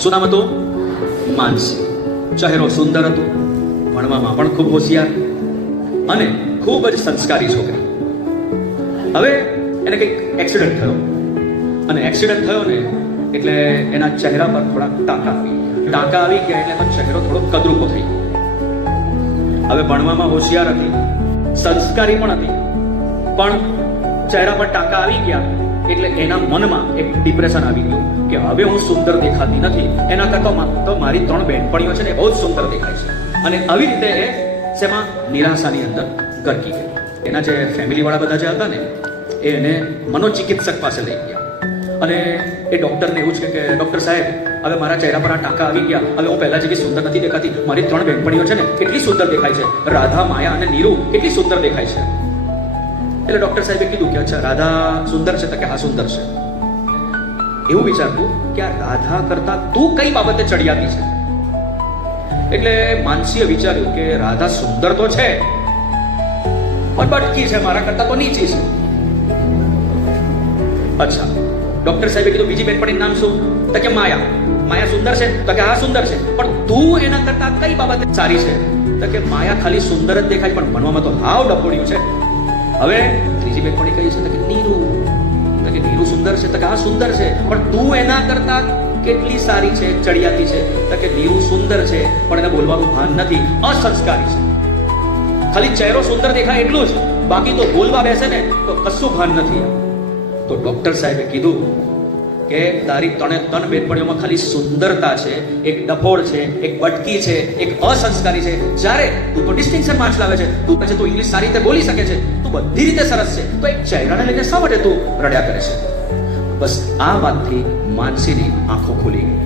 શું નામ હતું? માનસી. ચહેરો સુંદર હતો, ભણવામાં પણ ખૂબ હોશિયાર અને ખૂબ જ સંસ્કારી છોકરી. હવે એને કંઈક એક્સિડન્ટ થયો, અને એક્સિડન્ટ થયો ને એટલે એના ચહેરા પર થોડા ટાંકા આવી ગયા એટલે એનો ચહેરો થોડો કદરૂપો થઈ ગયો. હવે ભણવામાં હોશિયાર હતી, સંસ્કારી પણ હતી, પણ ચહેરા પર ટાંકા આવી ગયા એટલે એના મનમાં એક ડિપ્રેશન આવી ગયું કે હવે હું સુંદર દેખાતી નથી, એના કરતાં તો મારી 3 બહેનપણીઓ છે ને બહુ જ સુંદર દેખાય છે. અને આવી રીતે એ શેમાં નિરાશાની અંદર ગરકી ગઈ. એના જે ફેમિલી વાળા બધા જે હતા ને એને મનોચિકિત્સક પાસે લઈ ગયા અને એ ડૉક્ટરને એવું છે કે ડૉક્ટર સાહેબ, હવે મારા ચહેરા પર આ ટાંકા આવી ગયા, હવે હું પહેલા જેવી સુંદર નથી દેખાતી, મારી 3 બહેનપણીઓ છે ને કેટલી સુંદર દેખાય છે, રાધા, માયા અને નીરુ કેટલી સુંદર દેખાય છે. એટલે ડૉક્ટર સાહેબે કીધું કે અચ્છા રાધા સુંદર છે? તો કે હા સુંદર છે. એવું વિચારતું કે આ રાધા કરતા તું કઈ બાબતે ચડિયાતી છે? એટલે માનસીએ વિચાર્યું કે રાધા સુંદર તો છે પણ બટકી છે, મારા કરતા તો નીચી છે. અચ્છા, ડોક્ટર સાહેબે કીધું બીજી બેનપણીનું નામ શું? તો કે માયા. માયા સુંદર છે? તો કે હા સુંદર છે, પણ તું એના કરતા કઈ બાબતે સારી છે? તો કે માયા ખાલી સુંદર જ દેખાય પણ ભણવામાં તો હાવ ડફોડ્યું છે. હવે ત્રીજી બેનપણી કઈ છે? તો કે નીરુ. તો કે નીરુ સુંદર છે? તો કે હા સુંદર છે, પણ તું એના કરતા કેટલી સારી છે, ચડિયાતી છે? તો કે નીરુ સુંદર છે પણ એને બોલવાનું ભાન નથી, અસંસ્કારી છે. ખાલી ચહેરો સુંદર દેખાય એટલું જ, બાકી તો બોલવા બેસે ને તો કશું ભાન નથી. તો ડોક્ટર સાહેબે કીધું કે તારી 3 બેનપણીઓમાં ખાલી સુંદરતા છે, એક ડફોડ છે, એક બટકી છે, એક અસંસ્કારી છે. જ્યારે તું તો ડિસ્ટિંક્શન માર્ક્સ લાવે છે, તું પછી તું ઇંગ્લિશ સારી રીતે બોલી શકે છે, તું બધી રીતે સરસ છે, તો એક ચહેરાને લઈને શા માટે તું રડ્યા કરે છે? બસ આ વાતથી માનસીની આંખો ખુલી ગઈ.